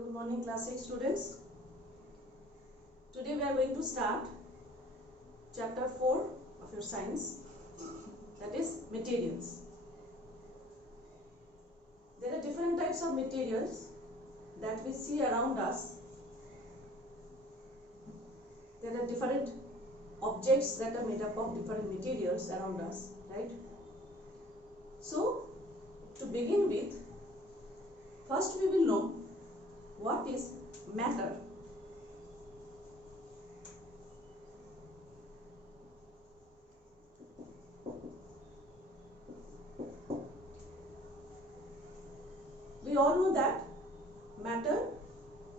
good morning class 6 students. Today we are going to start chapter 4 of your science, that is materials. There are different types of materials that we see around us. There are different objects that are made up of different materials around us, right? So to begin with, first we will know what is matter. We all know that matter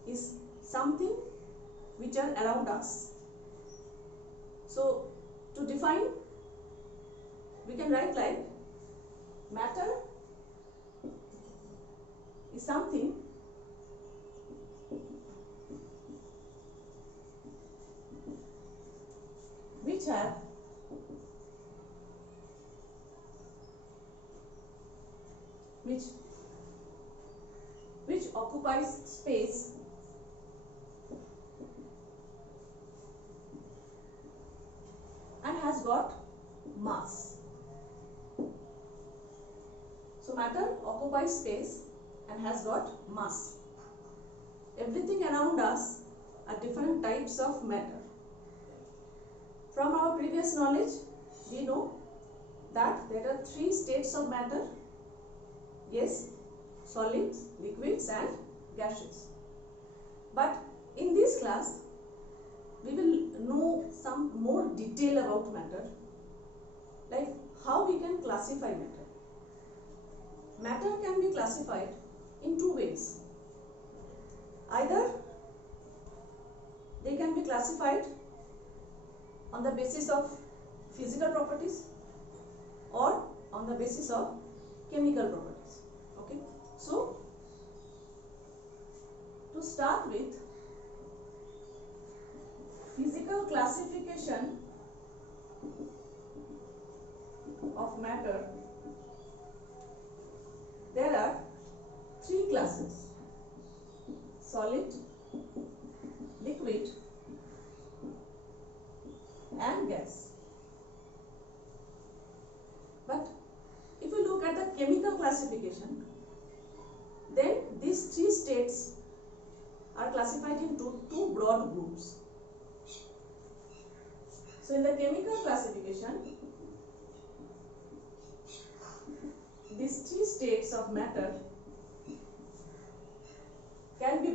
is something which are around us. So to define, we can write like matter is something which have which occupies space and has got mass. So matter occupies space and has got mass. Everything around us are different types of matter. From our previous knowledge, we know that there are 3 states of matter. Yes, solids, liquids and gaseous. But in this class, we will know some more detail about matter, like how we can classify matter. Matter can be classified in 2 ways. Either they can be classified on the basis of physical properties or on the basis of chemical properties. Okay, so to start with, physical classification of matter, there are 3 classes: solid, liquid and gas. But if we look at the chemical classification, then these 3 states are classified into 2 broad groups. So in the chemical classification, these 3 states of matter can be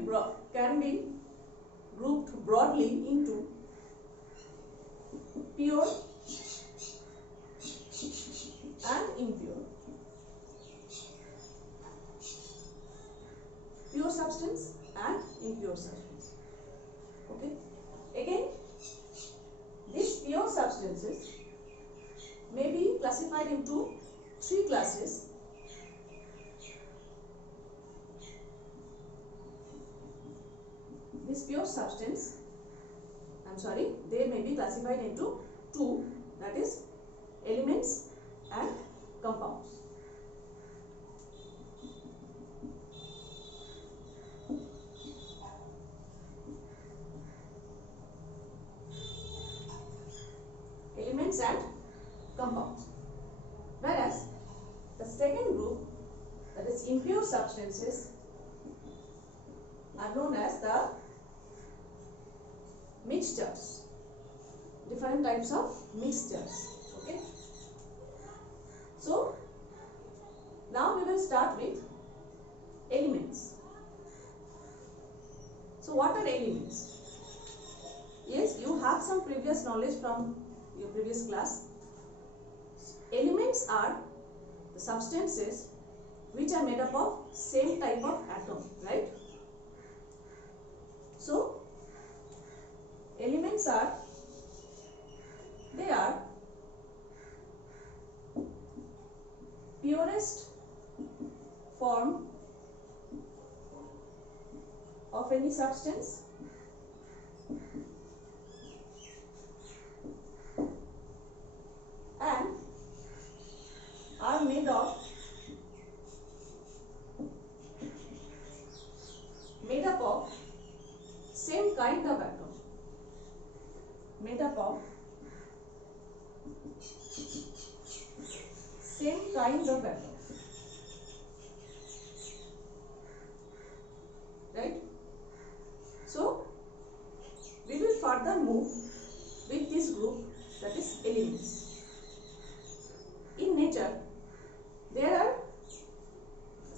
grouped broadly into pure and impure. Pure substance and impure substance. Okay. Again, these pure substances may be classified into 3 classes. This pure substance, they may be classified into 2, that is elements and compounds. Elements and compounds. Whereas the second group, that is impure substances, are known as the mixtures. Different types of mixtures. Okay. So now we will start with elements. So what are elements? Yes, you have some previous knowledge from your previous class. Elements are the substances which are made up of same type of atom, right? So elements are purest form of any substance and are made of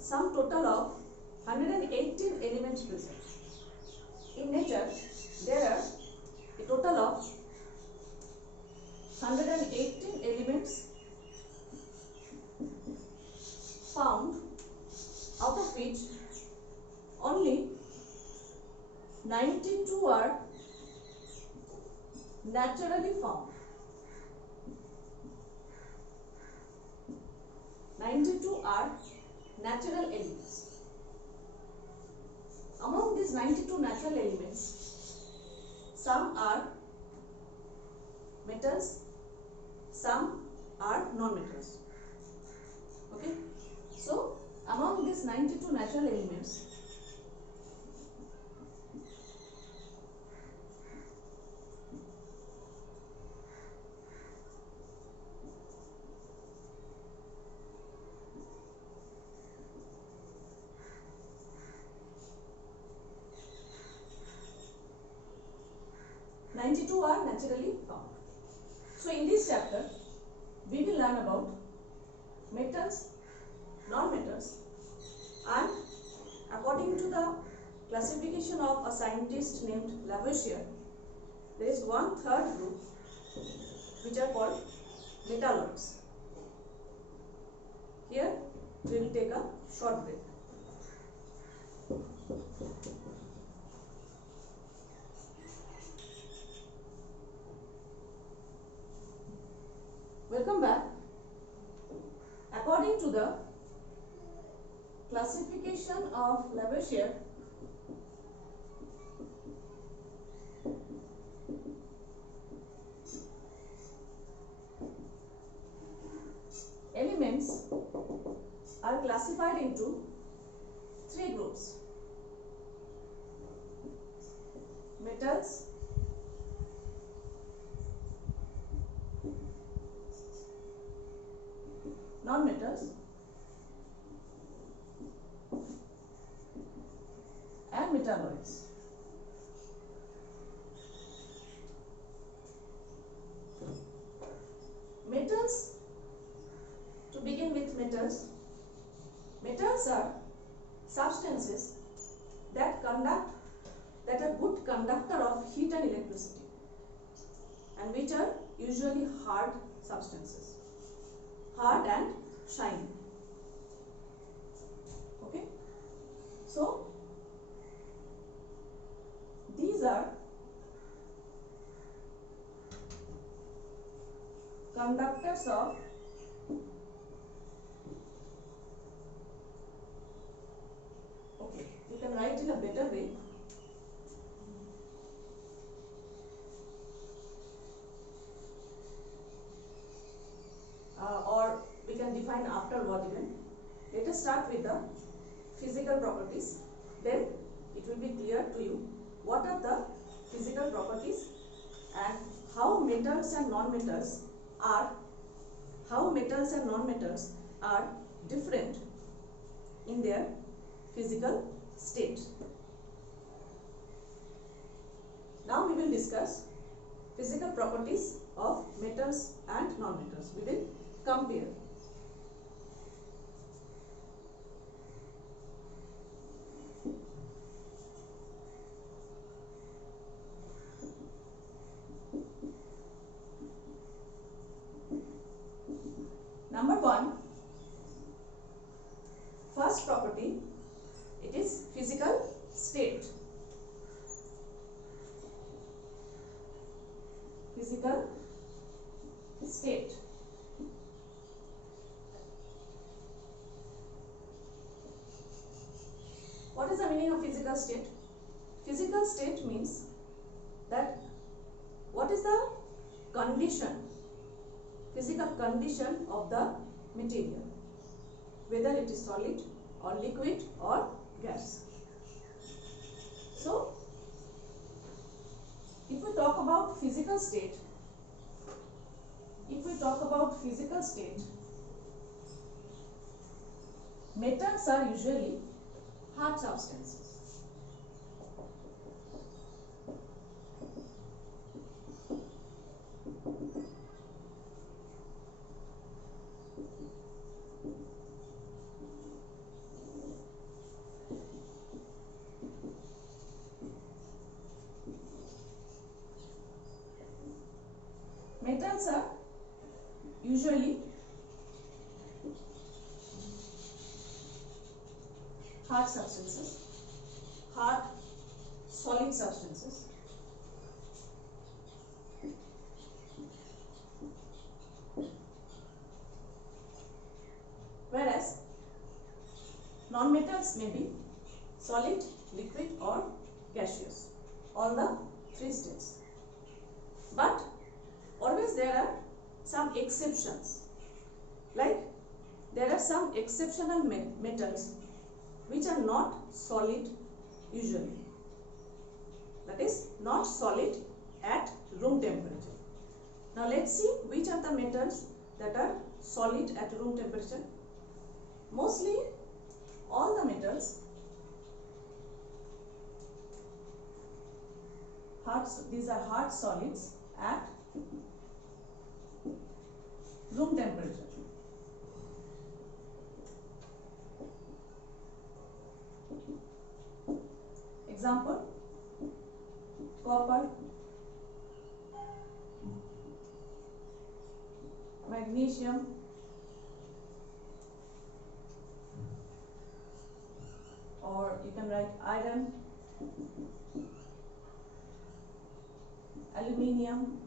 some total of 118 elements present. In nature, there are a total of 118 elements found, out of which only 92 are naturally found. 92 are natural elements. Among these 92 natural elements, some are metals, some are non-metals. Okay. So, among these 92 natural elements, are naturally found. So, in this chapter, we will learn about metals, non-metals, and according to the classification of a scientist named Lavoisier, there is one third group which are called metalloids. Here, we will take a short break. Welcome back. According to the classification of Lavoisier, elements are classified into three groups: metals, non-metals, and metalloids. Metals, to begin with metals are substances that are good conductor of heat and electricity, and which are usually hard substances, hard and shiny. Okay, so these are conductors of you can write in a better way. Or we can define afterward even. Let us start with the physical properties. Then it will be clear to you what are the physical properties and how metals and non-metals are different in their physical state. Now we will discuss physical properties of metals and non-metals. We will compare. Number one, first property, it is physical state. Physical state. What is the meaning of physical state? Physical state means that what is the condition, physical condition of the material, whether it is solid or liquid or gas. So, if we talk about physical state, metals are usually hard substances. hard substances, hard solid substances. Whereas non-metals may be solid, liquid or gaseous, all the three states. But always there are some exceptions, like there are some exceptional metals which are not solid usually, that is not solid at room temperature. Now let's see which are the metals that are solid at room temperature. Mostly all the metals, these are hard solids at room temperature. Example, copper, magnesium, or you can write iron, aluminium,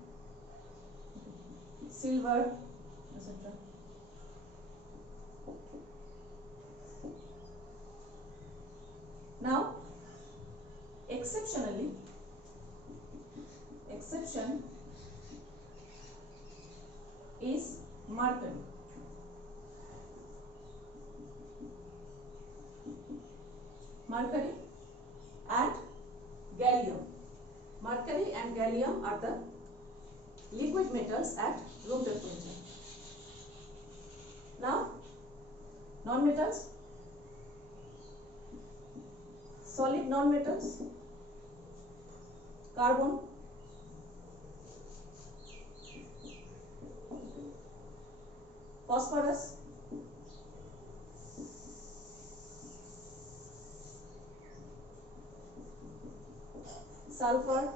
silver, etc. Now, exception is mercury. Mercury and gallium. Mercury and gallium are the liquid metals at room temperature. Now, non-metals, solid non-metals, carbon, phosphorus, sulfur,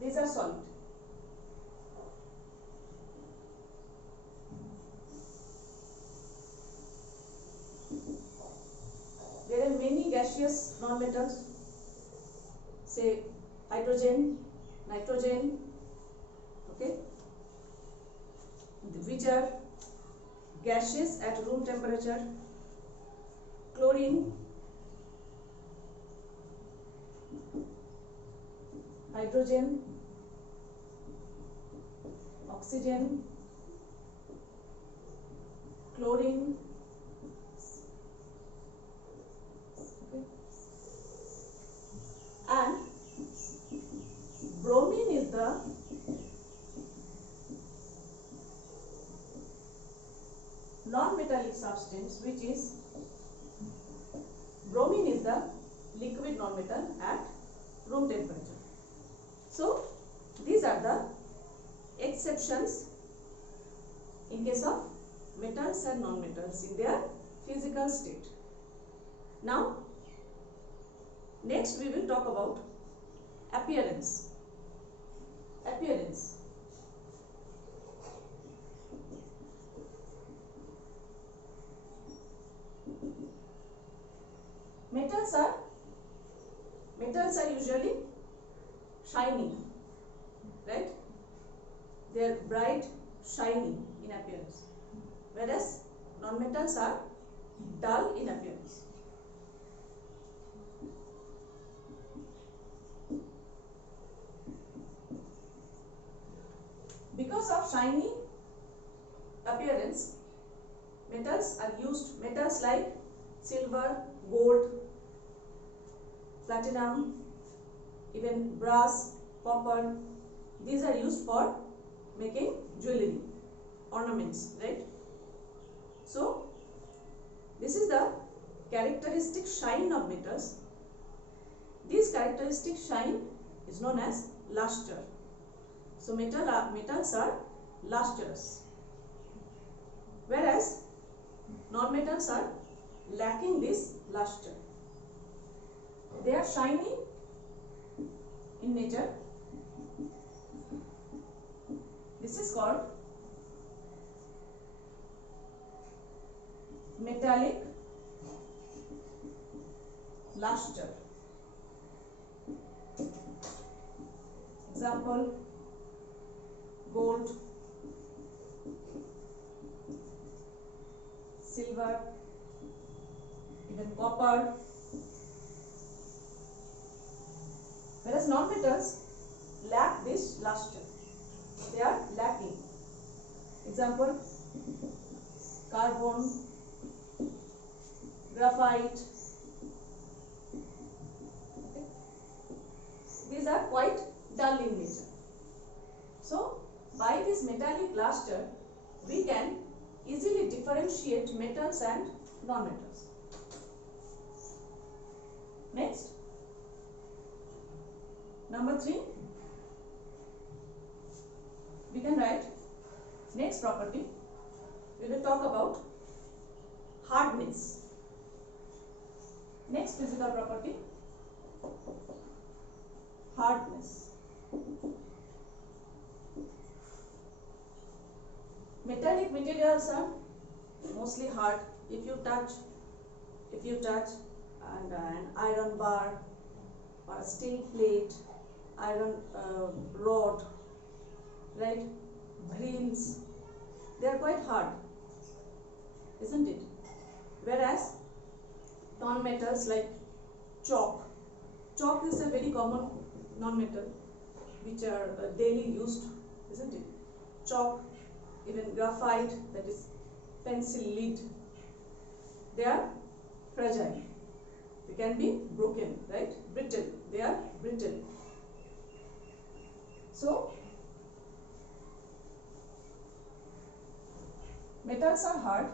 these are solid. There are many gaseous non-metals, say hydrogen, nitrogen, okay, which are gaseous at room temperature. Chlorine, hydrogen, oxygen, chlorine, okay, and bromine is the non-metallic substance, which is bromine is the liquid non-metal at room temperature. So these are the exceptions in case of metals and non-metals in their physical state. Now next we will talk about appearance. Appearance. Metals are usually shiny, right? They are bright, shiny in appearance, whereas non-metals are dull in appearance. Because of shiny appearance, metals are used. Metals like silver, gold, platinum, even brass, copper, these are used for making jewelry, ornaments, right? So this is the characteristic shine of metals. This characteristic shine is known as luster. So metals are lustrous, whereas non-metals are lacking this luster. They are shiny in nature. This is called metallic luster. Example, gold, silver, even copper. Whereas non-metals lack this luster. They are lacking. Example, carbon, graphite. Okay. These are quite dull in nature. So, by this metallic luster, we can easily differentiate metals and non-metals. Next, number 3, we can write next property. We will talk about hardness. Next physical property, hardness. Metallic materials are mostly hard. If you touch an iron bar or a steel plate, iron rod, right, grills, they are quite hard, isn't it? Whereas non-metals like chalk is a very common non-metal which are daily used, isn't it? Chalk, even graphite, that is pencil lead, they are fragile. They can be broken, right? Brittle. They are brittle. So, metals are hard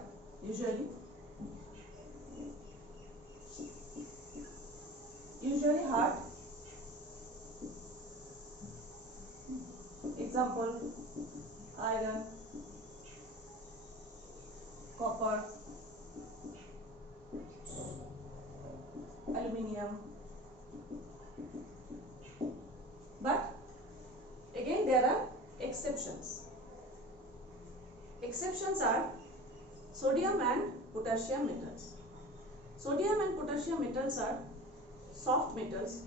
usually. Hard. Example, iron, copper, aluminium. But again there are exceptions. Exceptions are sodium and potassium metals. Sodium and potassium metals are soft metals.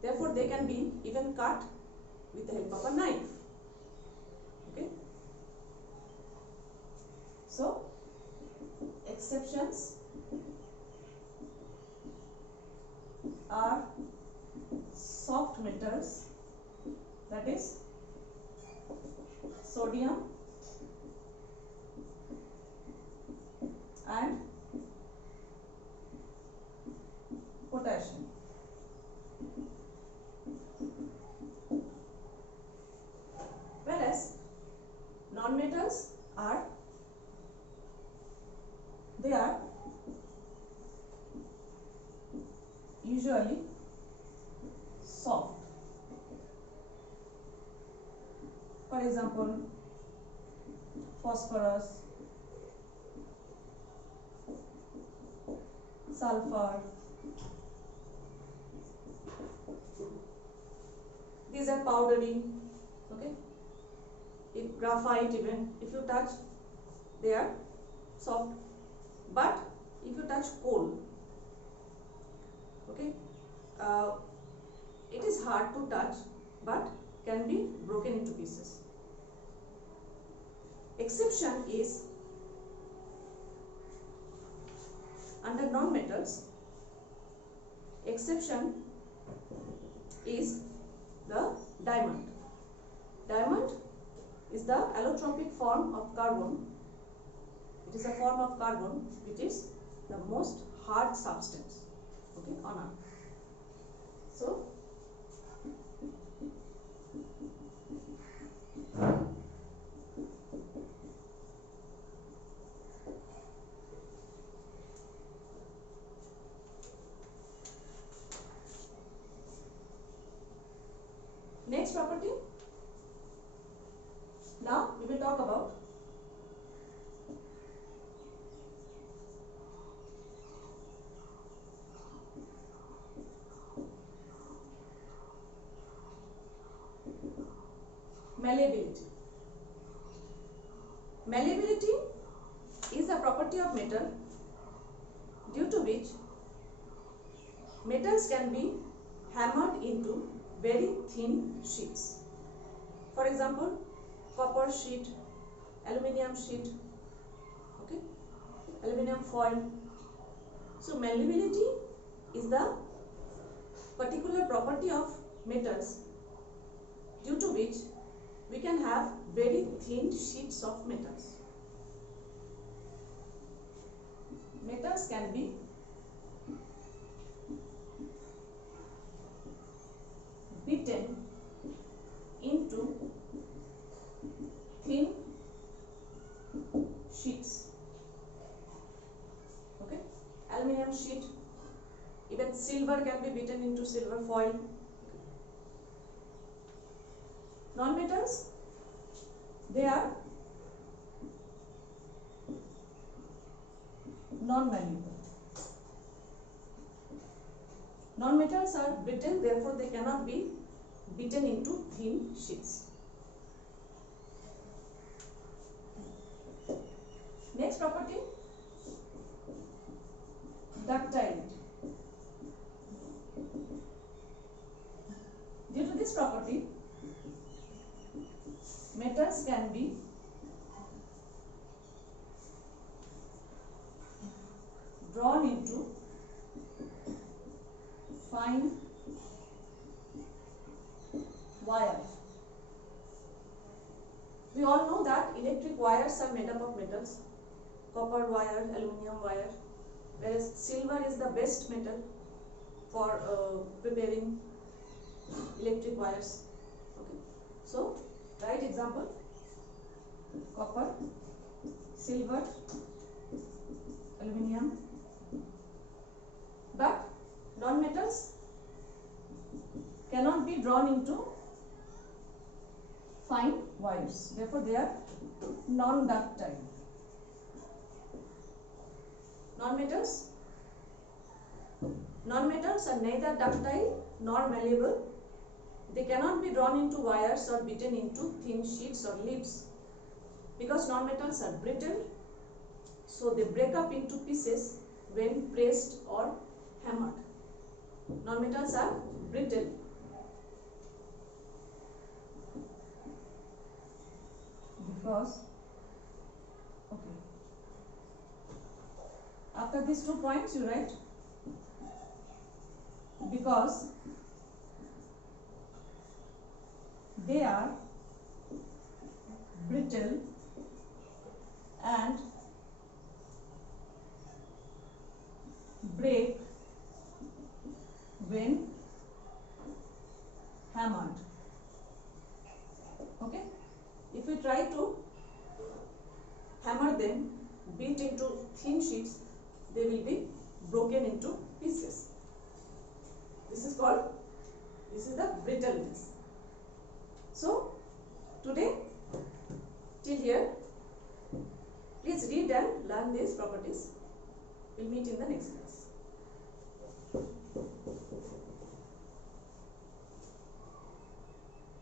Therefore, they can be even cut with the help of a knife. Okay. So, exceptions are soft metals, that is sodium and potassium. Whereas non-metals are usually soft. For example, phosphorus, sulfur. These are powdery. Okay. If graphite, even if you touch, they are soft. But if you touch coal, okay, it is hard to touch, but can be broken into pieces. Exception is under non-metals. Exception is the diamond. Diamond is the allotropic form of carbon. It is a form of carbon which is the most hard substance, okay, on Earth. So, next property. Now we will talk about malleability. Malleability is a property of metal due to which metals can be hammered into very thin sheets. For example, copper sheet, aluminium sheet, okay, aluminium foil. So malleability is the particular property of metals due to which we can have very thin sheets of metals. Metals can be beaten into thin sheets. Okay, aluminium sheet, even silver can be beaten into silver foil. Non-metals, they are non-malleable. Non-metals are brittle, therefore they cannot be beaten into thin sheets. Next property, ductility. Due to this property, metals can be drawn into fine wire. We all know that electric wires are made up of metals, copper wire, aluminium wire, whereas silver is the best metal for preparing electric wires. Okay. So, write example: copper, silver, aluminium. But non-metals cannot be drawn into fine wires, therefore they are non-ductile. Non-metals are neither ductile nor malleable. They cannot be drawn into wires or beaten into thin sheets or leaves, because non-metals are brittle, so they break up into pieces when pressed or hammered. Non-metals are brittle. Because, okay, after these 2 points you write because they are brittle and break when hammered. Okay, if we try to hammer them, beat into thin sheets, they will be broken into pieces. This is the brittleness. So today till here, please read and learn these properties. We'll meet in the next class.